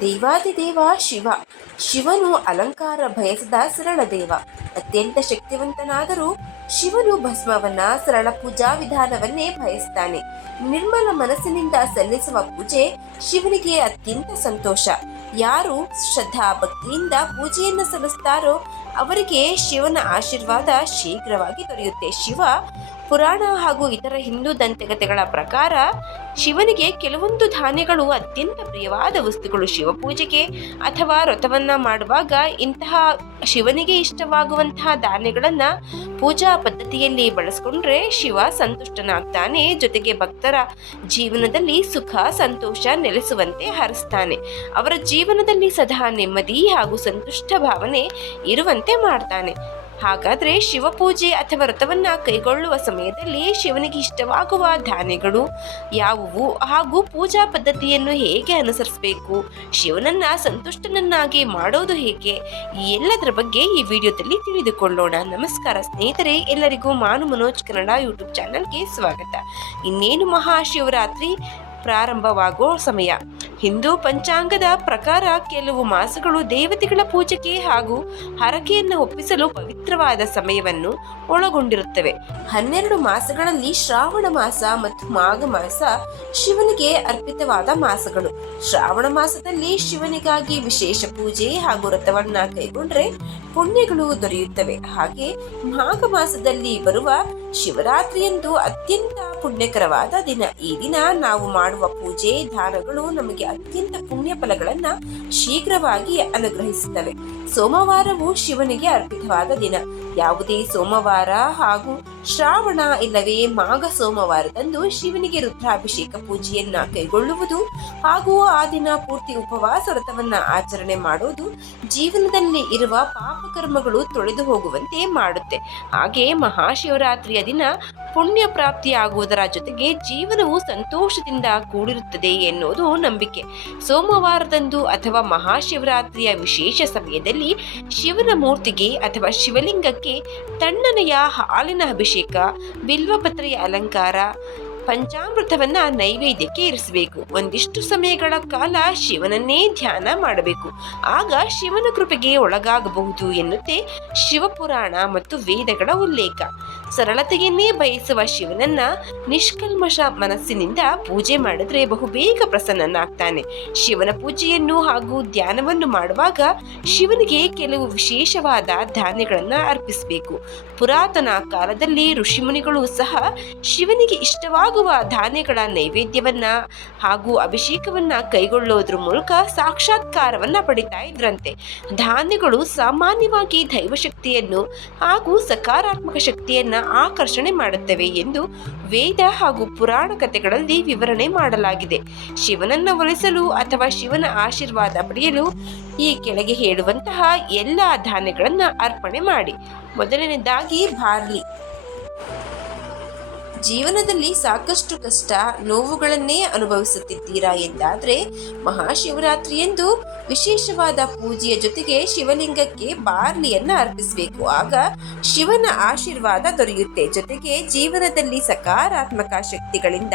ದೇವಾದಿದೇವ ಶಿವ. ಶಿವನು ಅಲಂಕಾರ ಬಯಸದ ಸರಳ ದೇವ. ಅತ್ಯಂತ ಶಕ್ತಿವಂತನಾದರೂ ಶಿವನು ಭಸ್ಮವನ್ನ, ಸರಳ ಪೂಜಾ ವಿಧಾನವನ್ನೇ ಬಯಸ್ತಾನೆ. ನಿರ್ಮಲ ಮನಸ್ಸಿನಿಂದ ಸಲ್ಲಿಸುವ ಪೂಜೆ ಶಿವನಿಗೆ ಅತ್ಯಂತ ಸಂತೋಷ. ಯಾರು ಶ್ರದ್ಧಾ ಭಕ್ತಿಯಿಂದ ಪೂಜೆಯನ್ನು ಸಲ್ಲಿಸ್ತಾರೋ ಅವರಿಗೆ ಶಿವನ ಆಶೀರ್ವಾದ ಶೀಘ್ರವಾಗಿ ದೊರೆಯುತ್ತೆ. ಶಿವ ಪುರಾಣ ಹಾಗೂ ಇತರ ಹಿಂದೂ ದಂತಕಥೆಗಳ ಪ್ರಕಾರ ಶಿವನಿಗೆ ಕೆಲವೊಂದು ಧಾನ್ಯಗಳು ಅತ್ಯಂತ ಪ್ರಿಯವಾದ ವಸ್ತುಗಳು. ಶಿವಪೂಜೆಗೆ ಅಥವಾ ವ್ರತವನ್ನ ಮಾಡುವಾಗ ಇಂತಹ ಶಿವನಿಗೆ ಇಷ್ಟವಾಗುವಂತಹ ಧಾನ್ಯಗಳನ್ನ ಪೂಜಾ ಪದ್ಧತಿಯಲ್ಲಿ ಬಳಸ್ಕೊಂಡ್ರೆ ಶಿವ ಸಂತುಷ್ಟನಾಗ್ತಾನೆ. ಜೊತೆಗೆ ಭಕ್ತರ ಜೀವನದಲ್ಲಿ ಸುಖ ಸಂತೋಷ ನೆಲೆಸುವಂತೆ ಹರಿಸ್ತಾನೆ. ಅವರ ಜೀವನದಲ್ಲಿ ಸದಾ ನೆಮ್ಮದಿ ಹಾಗೂ ಸಂತುಷ್ಟ ಭಾವನೆ ಇರುವಂತೆ ಮಾಡ್ತಾನೆ. ಹಾಗಾದ್ರೆ ಶಿವಪೂಜೆ ಅಥವಾ ವ್ರತವನ್ನ ಕೈಗೊಳ್ಳುವ ಸಮಯದಲ್ಲಿ ಶಿವನಿಗೆ ಇಷ್ಟವಾಗುವ ಧಾನ್ಯಗಳು ಯಾವುವು ಹಾಗೂ ಪೂಜಾ ಪದ್ಧತಿಯನ್ನು ಹೇಗೆ ಅನುಸರಿಸಬೇಕು, ಶಿವನನ್ನ ಸಂತುಷ್ಟನನ್ನಾಗಿ ಮಾಡೋದು ಹೇಗೆ, ಈ ಎಲ್ಲದರ ಬಗ್ಗೆ ಈ ವಿಡಿಯೋದಲ್ಲಿ ತಿಳಿದುಕೊಳ್ಳೋಣ. ನಮಸ್ಕಾರ ಸ್ನೇಹಿತರೆ, ಎಲ್ಲರಿಗೂ ಮಾನು ಮನೋಜ್ ಕನ್ನಡ ಯೂಟ್ಯೂಬ್ ಚಾನಲ್ಗೆ ಸ್ವಾಗತ. ಇನ್ನೇನು ಮಹಾಶಿವರಾತ್ರಿ ಪ್ರಾರಂಭವಾಗೋ ಸಮಯ. ಹಿಂದೂ ಪಂಚಾಂಗದ ಪ್ರಕಾರ ಕೆಲವು ಮಾಸಗಳು ದೇವತೆಗಳ ಪೂಜೆಗೆ ಹಾಗೂ ಹರಕೆಯನ್ನು ಒಪ್ಪಿಸಲು ಪವಿತ್ರವಾದ ಸಮಯವನ್ನು ಒಳಗೊಂಡಿರುತ್ತವೆ. 12 ಮಾಸಗಳಲ್ಲಿ ಶ್ರಾವಣ ಮಾಸ ಮತ್ತು ಮಾಘ ಮಾಸ ಶಿವನಿಗೆ ಅರ್ಪಿತವಾದ ಮಾಸಗಳು. ಶ್ರಾವಣ ಮಾಸದಲ್ಲಿ ಶಿವನಿಗಾಗಿ ವಿಶೇಷ ಪೂಜೆ ಹಾಗೂ ವ್ರತವನ್ನ ಕೈಗೊಂಡ್ರೆ ಪುಣ್ಯಗಳು ದೊರೆಯುತ್ತವೆ. ಹಾಗೆ ಮಾಘ ಮಾಸದಲ್ಲಿ ಬರುವ ಶಿವರಾತ್ರಿಯಂದು ಅತ್ಯಂತ ಪುಣ್ಯಕರವಾದ ದಿನ. ಈ ದಿನ ನಾವು ಮಾಡುವ ಪೂಜೆ ದಾನಗಳು ನಮಗೆ ಅತ್ಯಂತ ಪುಣ್ಯ ಫಲಗಳನ್ನ ಶೀಘ್ರವಾಗಿ ಅನುಗ್ರಹಿಸುತ್ತವೆ. ಸೋಮವಾರವು ಶಿವನಿಗೆ ಅರ್ಪಿತವಾದ ದಿನ. ಯಾವುದೇ ಸೋಮವಾರ ಹಾಗೂ ಶ್ರಾವಣ ಇಲ್ಲವೇ ಮಾಘ ಸೋಮವಾರದಂದು ಶಿವನಿಗೆ ರುದ್ರಾಭಿಷೇಕ ಪೂಜೆಯನ್ನ ಕೈಗೊಳ್ಳುವುದು ಹಾಗೂ ಆ ದಿನ ಪೂರ್ತಿ ಉಪವಾಸ ವ್ರತವನ್ನ ಆಚರಣೆ ಮಾಡುವುದು ಜೀವನದಲ್ಲಿ ಇರುವ ಪಾಪಕರ್ಮಗಳು ತೊಳೆದು ಹೋಗುವಂತೆ ಮಾಡುತ್ತೆ. ಹಾಗೆ ಮಹಾಶಿವರಾತ್ರಿಯ ದಿನ ಪುಣ್ಯ ಪ್ರಾಪ್ತಿಯಾಗುವುದರ ಜೊತೆಗೆ ಜೀವನವು ಸಂತೋಷದಿಂದ ಕೂಡಿರುತ್ತದೆ ಎನ್ನುವುದು ನಂಬಿಕೆ. ಸೋಮವಾರದಂದು ಅಥವಾ ಮಹಾಶಿವರಾತ್ರಿಯ ವಿಶೇಷ ಸಮಯದಲ್ಲಿ ಶಿವನ ಮೂರ್ತಿಗೆ ಅಥವಾ ಶಿವಲಿಂಗಕ್ಕೆ ತಣ್ಣನೆಯ ಹಾಲಿನ ಅಭಿಷೇಕ, ಬಿಲ್ವಪತ್ರೆಯ ಅಲಂಕಾರ, ಪಂಚಾಮೃತವನ್ನ ನೈವೇದ್ಯಕ್ಕೆ ಇರಿಸಬೇಕು. ಒಂದಿಷ್ಟು ಸಮಯಗಳ ಕಾಲ ಶಿವನನ್ನೇ ಧ್ಯಾನ ಮಾಡಬೇಕು. ಆಗ ಶಿವನ ಕೃಪೆಗೆ ಒಳಗಾಗಬಹುದು ಎನ್ನುತ್ತೆ ಶಿವಪುರಾಣ ಮತ್ತು ವೇದಗಳ ಉಲ್ಲೇಖ. ಸರಳತೆಯನ್ನೇ ಬಯಸುವ ಶಿವನನ್ನ ನಿಷ್ಕಲ್ಮಶ ಮನಸ್ಸಿನಿಂದ ಪೂಜೆ ಮಾಡಿದ್ರೆ ಬಹುಬೇಗ ಪ್ರಸನ್ನನಾಗ್ತಾನೆ. ಶಿವನ ಪೂಜೆಯನ್ನು ಹಾಗೂ ಧ್ಯಾನವನ್ನು ಮಾಡುವಾಗ ಶಿವನಿಗೆ ಕೆಲವು ವಿಶೇಷವಾದ ಧಾನ್ಯಗಳನ್ನ ಅರ್ಪಿಸಬೇಕು. ಪುರಾತನ ಕಾಲದಲ್ಲಿ ಋಷಿಮುನಿಗಳು ಸಹ ಶಿವನಿಗೆ ಇಷ್ಟವಾಗುವ ಧಾನ್ಯಗಳ ನೈವೇದ್ಯವನ್ನ ಹಾಗೂ ಅಭಿಷೇಕವನ್ನ ಕೈಗೊಳ್ಳೋದ್ರ ಮೂಲಕ ಸಾಕ್ಷಾತ್ಕಾರವನ್ನ ಪಡಿತಾ ಇದ್ರಂತೆ. ಧಾನ್ಯಗಳು ಸಾಮಾನ್ಯವಾಗಿ ದೈವಶಕ್ತಿಯನ್ನು ಹಾಗೂ ಸಕಾರಾತ್ಮಕ ಶಕ್ತಿಯನ್ನ ಆಕರ್ಷಣೆ ಮಾಡುತ್ತವೆ ಎಂದು ವೇದ ಹಾಗೂ ಪುರಾಣ ಕಥೆಗಳಲ್ಲಿ ವಿವರಣೆ ಮಾಡಲಾಗಿದೆ. ಶಿವನನ್ನ ಒಲಿಸಲು ಅಥವಾ ಶಿವನ ಆಶೀರ್ವಾದ ಪಡೆಯಲು ಈ ಕೆಳಗೆ ಹೇಳುವಂತಹ ಎಲ್ಲ ಧಾನ್ಯಗಳನ್ನ ಅರ್ಪಣೆ ಮಾಡಿ. ಮೊದಲನೇದಾಗಿ ಬಾರ್ಲಿ. ಜೀವನದಲ್ಲಿ ಸಾಕಷ್ಟು ಕಷ್ಟ ನೋವುಗಳನ್ನೇ ಅನುಭವಿಸುತ್ತಿದ್ದೀರಾ ಎಂದಾದ್ರೆ ಮಹಾಶಿವರಾತ್ರಿಯಂದು ವಿಶೇಷವಾದ ಪೂಜೆಯ ಜೊತೆಗೆ ಶಿವಲಿಂಗಕ್ಕೆ ಬಾರ್ಲಿಯನ್ನ ಅರ್ಪಿಸಬೇಕು. ಆಗ ಶಿವನ ಆಶೀರ್ವಾದ ದೊರೆಯುತ್ತೆ. ಜೊತೆಗೆ ಜೀವನದಲ್ಲಿ ಸಕಾರಾತ್ಮಕ ಶಕ್ತಿಗಳಿಂದ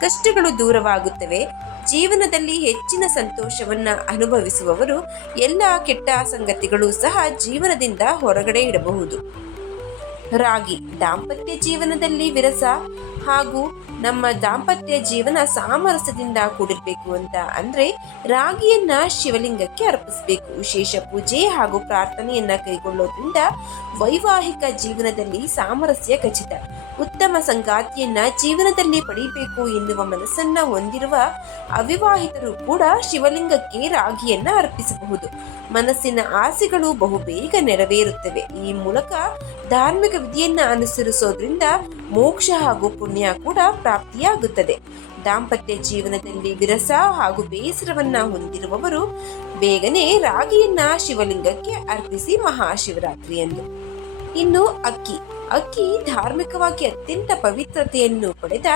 ಕಷ್ಟಗಳು ದೂರವಾಗುತ್ತವೆ. ಜೀವನದಲ್ಲಿ ಹೆಚ್ಚಿನ ಸಂತೋಷವನ್ನ ಅನುಭವಿಸುವವರು ಎಲ್ಲ ಕೆಟ್ಟ ಸಂಗತಿಗಳು ಸಹ ಜೀವನದಿಂದ ಹೊರಗಡೆ ಇಡಬಹುದು. ರಾಗಿ. ದಾಂಪತ್ಯ ಜೀವನದಲ್ಲಿ ವಿರಸ ಹಾಗೂ ನಮ್ಮ ದಾಂಪತ್ಯ ಜೀವನ ಸಾಮರಸ್ಯದಿಂದ ಕೂಡಿರ್ಬೇಕು ಅಂತ ಅಂದ್ರೆ ರಾಗಿಯನ್ನ ಶಿವಲಿಂಗಕ್ಕೆ ಅರ್ಪಿಸಬೇಕು. ವಿಶೇಷ ಪೂಜೆ ಹಾಗೂ ಪ್ರಾರ್ಥನೆಯನ್ನ ಕೈಗೊಳ್ಳೋದ್ರಿಂದ ವೈವಾಹಿಕ ಜೀವನದಲ್ಲಿ ಸಾಮರಸ್ಯ ಖಚಿತ. ಉತ್ತಮ ಸಂಗಾತಿಯನ್ನ ಜೀವನದಲ್ಲಿ ಪಡೆಯಬೇಕು ಎನ್ನುವ ಮನಸ್ಸನ್ನ ಹೊಂದಿರುವ ಅವಿವಾಹಿತರು ಕೂಡ ಶಿವಲಿಂಗಕ್ಕೆ ರಾಗಿಯನ್ನ ಅರ್ಪಿಸಬಹುದು. ಮನಸ್ಸಿನ ಆಸೆಗಳು ಬಹುಬೇಗ ನೆರವೇರುತ್ತವೆ. ಈ ಮೂಲಕ ಧಾರ್ಮಿಕ ವಿಧಿಯನ್ನ ಅನುಸರಿಸೋದ್ರಿಂದ ಮೋಕ್ಷ ಹಾಗೂ ಪುಣ್ಯ ಕೂಡ ಪ್ರಾಪ್ತಿಯಾಗುತ್ತದೆ. ದಾಂಪತ್ಯ ಜೀವನದಲ್ಲಿ ವಿರಸ ಹಾಗೂ ಬೇಸರವನ್ನ ಹೊಂದಿರುವವರು ಬೇಗನೆ ರಾಗಿಯನ್ನ ಶಿವಲಿಂಗಕ್ಕೆ ಅರ್ಪಿಸಿ ಮಹಾಶಿವರಾತ್ರಿಯಂದು. ಇನ್ನು ಅಕ್ಕಿ. ಅಕ್ಕಿ ಧಾರ್ಮಿಕವಾಗಿ ಅತ್ಯಂತ ಪವಿತ್ರತೆಯನ್ನು ಪಡೆದ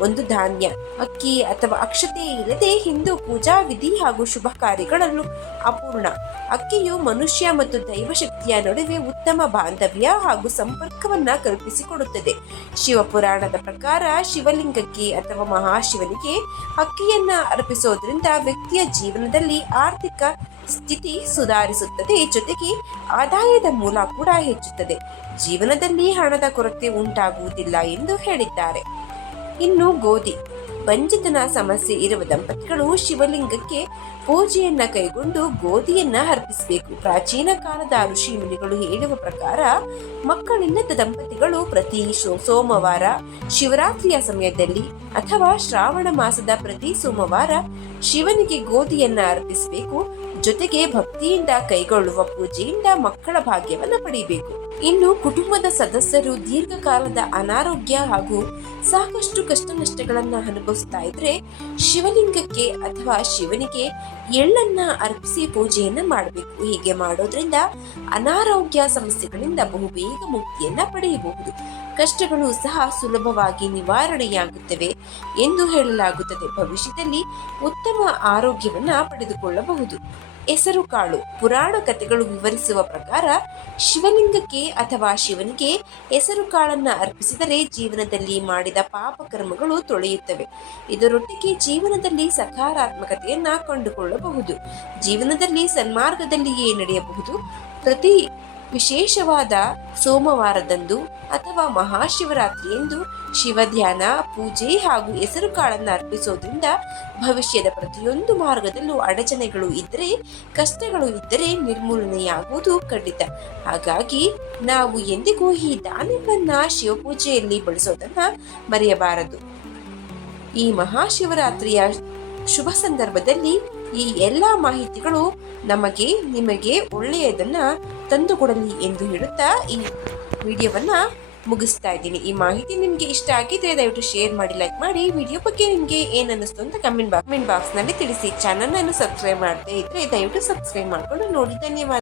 ಒಂದು ಧಾನ್ಯ. ಅಕ್ಕಿ ಅಥವಾ ಅಕ್ಷತೆ ಇಲ್ಲದೆ ಹಿಂದೂ ಪೂಜಾ ವಿಧಿ ಹಾಗೂ ಶುಭ ಕಾರ್ಯಗಳಲ್ಲೂ ಅಪೂರ್ಣ. ಅಕ್ಕಿಯು ಮನುಷ್ಯ ಮತ್ತು ದೈವಶಕ್ತಿಯ ನಡುವೆ ಉತ್ತಮ ಬಾಂಧವ್ಯ ಹಾಗೂ ಸಂಪರ್ಕವನ್ನ ಕಲ್ಪಿಸಿಕೊಡುತ್ತದೆ. ಶಿವಪುರಾಣದ ಪ್ರಕಾರ ಶಿವಲಿಂಗಕ್ಕೆ ಅಥವಾ ಮಹಾಶಿವನಿಗೆ ಅಕ್ಕಿಯನ್ನ ಅರ್ಪಿಸೋದ್ರಿಂದ ವ್ಯಕ್ತಿಯ ಜೀವನದಲ್ಲಿ ಆರ್ಥಿಕ ಸ್ಥಿತಿ ಸುಧಾರಿಸುತ್ತದೆ, ಜೊತೆಗೆ ಆದಾಯದ ಮೂಲ ಕೂಡ ಹೆಚ್ಚುತ್ತದೆ. ಜೀವನದಲ್ಲಿ ಹಣದ ಕೊರತೆ ಉಂಟಾಗುವುದಿಲ್ಲ ಎಂದು ಹೇಳಿದ್ದಾರೆ. ಇನ್ನು ಗೋಧಿ. ಬಂಜೆತನ ಸಮಸ್ಯೆ ಇರುವ ದಂಪತಿಗಳು ಶಿವಲಿಂಗಕ್ಕೆ ಪೂಜೆಯನ್ನ ಕೈಗೊಂಡು ಗೋಧಿಯನ್ನ ಅರ್ಪಿಸಬೇಕು. ಪ್ರಾಚೀನ ಕಾಲದ ಋಷಿ ಮುನಿಗಳು ಹೇಳುವ ಪ್ರಕಾರ ಮಕ್ಕಳಿಲ್ಲದ ದಂಪತಿಗಳು ಪ್ರತಿ ಸೋಮವಾರ, ಶಿವರಾತ್ರಿಯ ಸಮಯದಲ್ಲಿ ಅಥವಾ ಶ್ರಾವಣ ಮಾಸದ ಪ್ರತಿ ಸೋಮವಾರ ಶಿವನಿಗೆ ಗೋಧಿಯನ್ನ ಅರ್ಪಿಸಬೇಕು. ಜೊತೆಗೆ ಭಕ್ತಿಯಿಂದ ಕೈಗೊಳ್ಳುವ ಪೂಜೆಯಿಂದ ಮಕ್ಕಳ ಭಾಗ್ಯವನ್ನ ಪಡೆಯಬೇಕು. ಇನ್ನು ಕುಟುಂಬದ ಸದಸ್ಯರು ದೀರ್ಘಕಾಲದ ಅನಾರೋಗ್ಯ ಹಾಗೂ ಸಾಕಷ್ಟು ಕಷ್ಟ ನಷ್ಟಗಳನ್ನ ಅನುಭವಿಸ್ತಾ ಇದ್ರೆ ಶಿವಲಿಂಗಕ್ಕೆ ಅಥವಾ ಶಿವನಿಗೆ ಎಳ್ಳನ್ನ ಅರ್ಪಿಸಿ ಪೂಜೆಯನ್ನ ಮಾಡಬೇಕು. ಹೀಗೆ ಮಾಡೋದ್ರಿಂದ ಅನಾರೋಗ್ಯ ಸಮಸ್ಯೆಗಳಿಂದ ಬಹುಬೇಗ ಮುಕ್ತಿಯನ್ನ ಪಡೆಯಬಹುದು. ಕಷ್ಟಗಳು ಸಹ ಸುಲಭವಾಗಿ ನಿವಾರಣೆಯಾಗುತ್ತವೆ ಎಂದು ಹೇಳಲಾಗುತ್ತದೆ. ಭವಿಷ್ಯದಲ್ಲಿ ಉತ್ತಮ ಆರೋಗ್ಯವನ್ನ ಪಡೆದುಕೊಳ್ಳಬಹುದು. ಹೆಸರು ಕಾಳು. ಪುರಾಣ ಕಥೆಗಳು ವಿವರಿಸುವ ಪ್ರಕಾರ ಶಿವಲಿಂಗಕ್ಕೆ ಅಥವಾ ಶಿವನಿಗೆ ಹೆಸರು ಕಾಳನ್ನ ಅರ್ಪಿಸಿದರೆ ಜೀವನದಲ್ಲಿ ಮಾಡಿದ ಪಾಪ ಕರ್ಮಗಳು ತೊಳೆಯುತ್ತವೆ. ಇದರೊಟ್ಟಿಗೆ ಜೀವನದಲ್ಲಿ ಸಕಾರಾತ್ಮಕತೆಯನ್ನ ಕಂಡುಕೊಳ್ಳಬಹುದು. ಜೀವನದಲ್ಲಿ ಸನ್ಮಾರ್ಗದಲ್ಲಿಯೇ ನಡೆಯಬಹುದು. ಪ್ರತಿ ವಿಶೇಷವಾದ ಸೋಮವಾರದಂದು ಅಥವಾ ಮಹಾಶಿವರಾತ್ರಿಯಂದು ಶಿವಧ್ಯಾನ, ಪೂಜೆ ಹಾಗೂ ಹೆಸರು ಕಾಳನ್ನು ಅರ್ಪಿಸೋದ್ರಿಂದ ಭವಿಷ್ಯದ ಪ್ರತಿಯೊಂದು ಮಾರ್ಗದಲ್ಲೂ ಅಡಚಣೆಗಳು ಇದ್ದರೆ, ಕಷ್ಟಗಳು ಇದ್ದರೆ ನಿರ್ಮೂಲನೆಯಾಗುವುದು ಖಂಡಿತ. ಹಾಗಾಗಿ ನಾವು ಎಂದಿಗೂ ಈ ಧಾನ್ಯಗಳನ್ನ ಶಿವಪೂಜೆಯಲ್ಲಿ ಬಳಸೋದನ್ನ ಮರೆಯಬಾರದು. ಈ ಮಹಾಶಿವರಾತ್ರಿಯ ಶುಭ ಸಂದರ್ಭದಲ್ಲಿ ಈ ಎಲ್ಲ ಮಾಹಿತಿಗಳು ನಿಮಗೆ ಒಳ್ಳೆಯದನ್ನ ತಂದುಕೊಡಲಿ ಎಂದು ಹೇಳುತ್ತಾ ಈ ವಿಡಿಯೋವನ್ನ ಮುಗಿಸ್ತಾ ಇದ್ದೀನಿ. ಈ ಮಾಹಿತಿ ನಿಮಗೆ ಇಷ್ಟ ಆಗಿದ್ರೆ ದಯವಿಟ್ಟು ಶೇರ್ ಮಾಡಿ, ಲೈಕ್ ಮಾಡಿ. ವಿಡಿಯೋ ಬಗ್ಗೆ ನಿಮಗೆ ಏನ್ ಅನ್ನಿಸ್ತು ಅಂತ ಕಮೆಂಟ್ ಬಾಕ್ಸ್ ನಲ್ಲಿ ತಿಳಿಸಿ. ಚಾನಲ್ ಅನ್ನು ಸಬ್ಸ್ಕ್ರೈಬ್ ಮಾಡದೇ ಇದ್ರೆ ದಯವಿಟ್ಟು ಸಬ್ಸ್ಕ್ರೈಬ್ ಮಾಡ್ಕೊಂಡು ನೋಡಿ. ಧನ್ಯವಾದ.